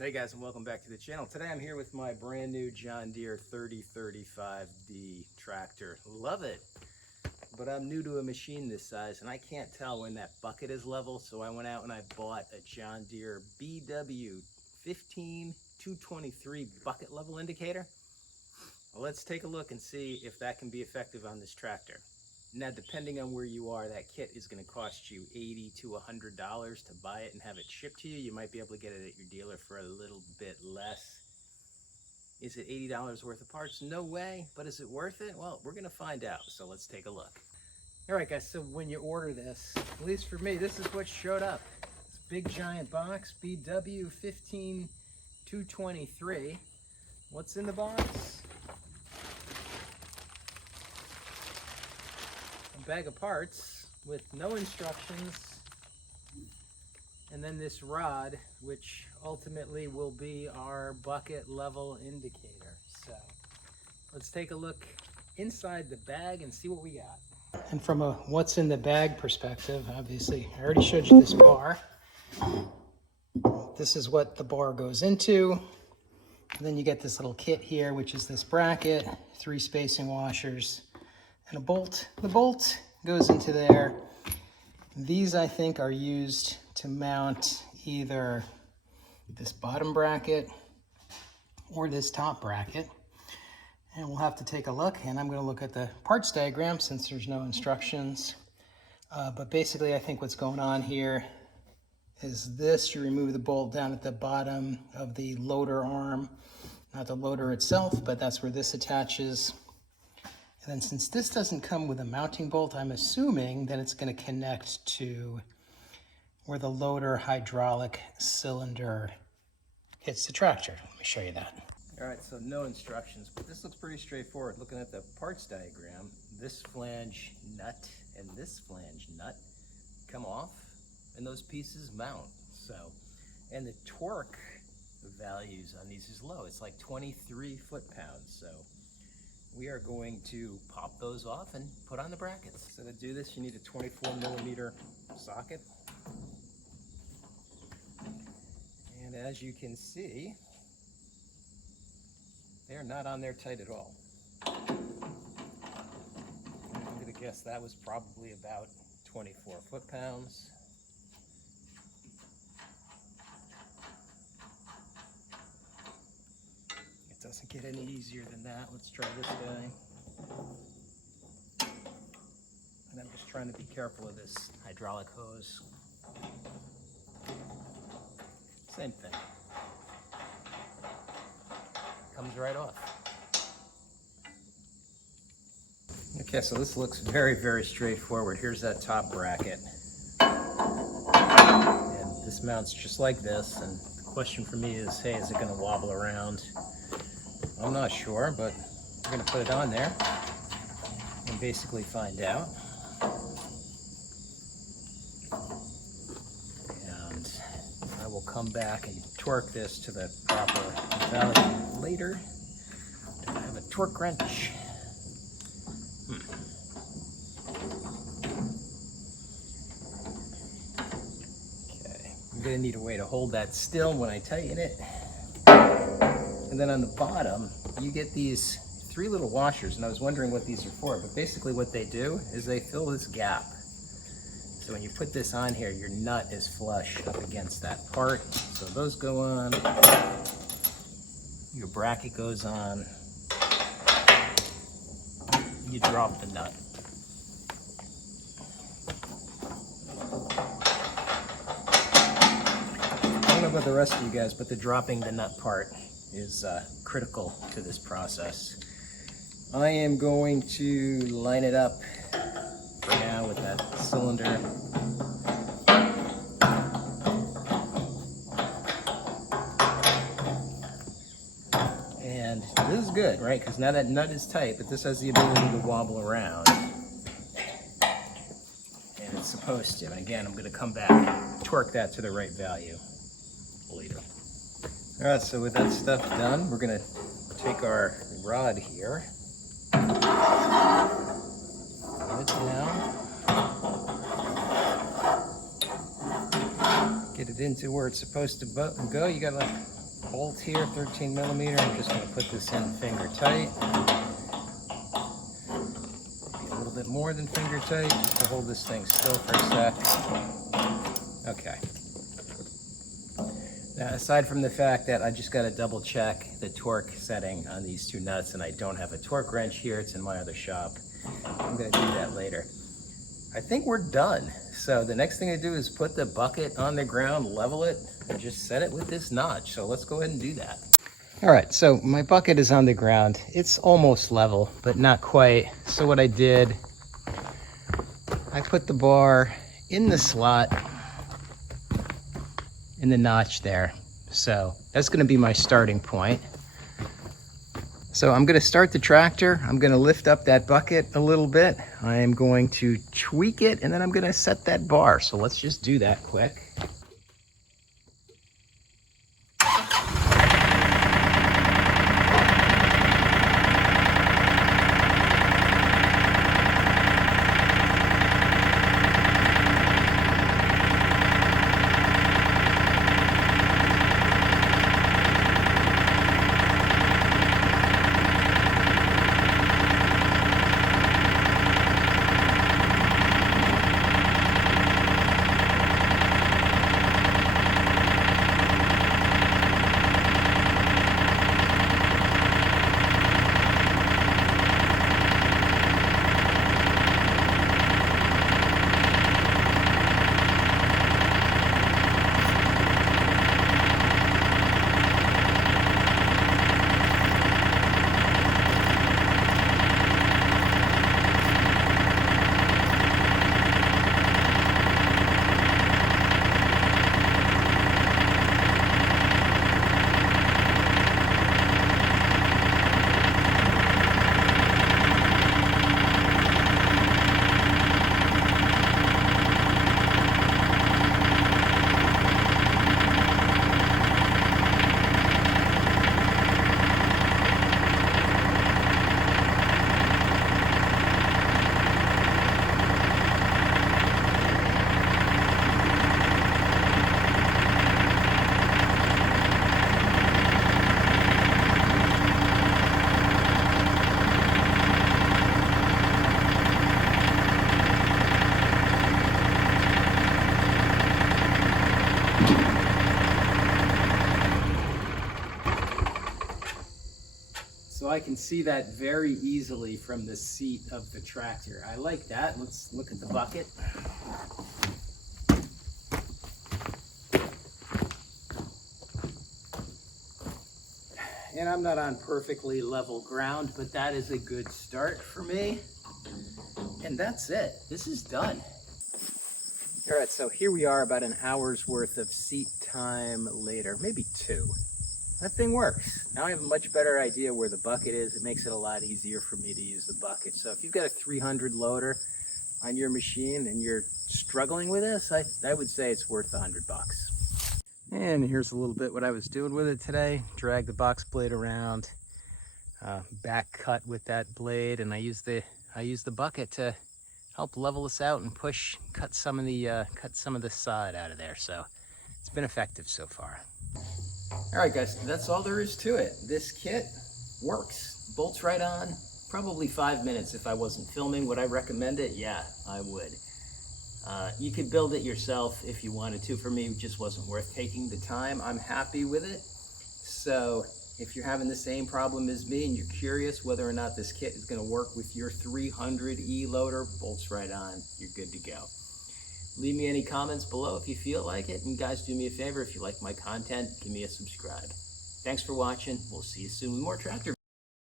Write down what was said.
Hey guys, and welcome back to the channel. Today I'm here with my brand new John Deere 3035D tractor. Love it, but I'm new to a machine this size and I can't tell when that bucket is level, so I went out and I bought a John Deere BW 15223 bucket level indicator. Well, let's take a look and see if that can be effective on this tractor. Now, depending on where you are, that kit is going to cost you $80 to $100 to buy it and have it shipped to you. You might be able to get it at your dealer for a little bit less. Is it $80 worth of parts? No way. But is it worth it? Well, we're going to find out. So let's take a look. All right, guys. So when you order this, at least for me, this is what showed up. This big giant box, BW 15223. What's in the box? Bag of parts with no instructions, and then this rod, which ultimately will be our bucket level indicator. So let's take a look inside the bag and see what we got. And from a what's in the bag perspective, obviously I already showed you this bar. This is what the bar goes into. And then you get this little kit here, which is this bracket, 3 spacing washers, and a bolt. The bolt goes into there. These, I think, are used to mount either this bottom bracket or this top bracket. And we'll have to take a look, and I'm going to look at the parts diagram since there's no instructions. But basically, I think what's going on here is this. You remove the bolt down at the bottom of the loader arm. Not the loader itself, but that's where this attaches. And then since this doesn't come with a mounting bolt, I'm assuming that it's going to connect to where the loader hydraulic cylinder hits the tractor. Let me show you that. All right, so no instructions, but this looks pretty straightforward. Looking at the parts diagram, this flange nut and this flange nut come off and those pieces mount. So, and the torque values on these is low. It's like 23 foot-pounds. So we are going to pop those off and put on the brackets. So to do this, you need a 24mm socket. And as you can see, they're not on there tight at all. I'm gonna guess that was probably about 24 foot-pounds. Doesn't get any easier than that. Let's try this guy. And I'm just trying to be careful of this hydraulic hose. Same thing. Comes right off. Okay, so this looks very, very straightforward. Here's that top bracket. And this mounts just like this. And the question for me is, hey, is it gonna wobble around? I'm not sure, but we're going to put it on there and basically find out. And I will come back and torque this to the proper value later. I have a torque wrench. Okay, I'm going to need a way to hold that still when I tighten it. And then on the bottom, you get these 3 little washers, and I was wondering what these are for, but basically what they do is they fill this gap. So when you put this on here, your nut is flush up against that part. So those go on, your bracket goes on, you drop the nut. I don't know about the rest of you guys, but the dropping the nut part is critical to this process. I am going to line it up for now with that cylinder. And this is good, right? Because now that nut is tight, but this has the ability to wobble around. And it's supposed to. And again, I'm going to come back and torque that to the right value later. All right, so with that stuff done, we're gonna take our rod here, put it down, get it into where it's supposed to go. You gotta bolt here, 13 millimeter. I'm just going to put this in finger tight. Maybe a little bit more than finger tight to hold this thing still for a sec. Okay. Now, aside from the fact that I just got to double check the torque setting on these two nuts, and I don't have a torque wrench here, it's in my other shop. I'm going to do that later. I think we're done. So the next thing I do is put the bucket on the ground, level it, and just set it with this notch. So let's go ahead and do that. All right, so my bucket is on the ground. It's almost level, but not quite. So what I did, I put the bar in the slot in the notch there. So that's gonna be my starting point. So I'm gonna start the tractor. I'm gonna lift up that bucket a little bit. I am going to tweak it, and then I'm gonna set that bar. So let's just do that quick. So I can see that very easily from the seat of the tractor. I like that. Let's look at the bucket. And I'm not on perfectly level ground, but that is a good start for me. And that's it. This is done. All right, so here we are about an hour's worth of seat time later, maybe 2. That thing works. Now I have a much better idea where the bucket is. It makes it a lot easier for me to use the bucket. So if you've got a 300 loader on your machine and you're struggling with this, I would say it's worth $100. And here's a little bit what I was doing with it today. Drag the box blade around, back cut with that blade, and I use the bucket to help level this out and cut some of the side out of there. So it's been effective so far. All right, guys, that's all there is to it. This kit works, bolts right on. Probably 5 minutes if I wasn't filming. Would I recommend it? Yeah, I would. You could build it yourself if you wanted to. For me, it just wasn't worth taking the time. I'm happy with it. So if you're having the same problem as me and you're curious whether or not this kit is going to work with your 300E loader, bolts right on, you're good to go. Leave me any comments below if you feel like it. And guys, do me a favor, if you like my content, give me a subscribe. Thanks for watching. We'll see you soon with more tractor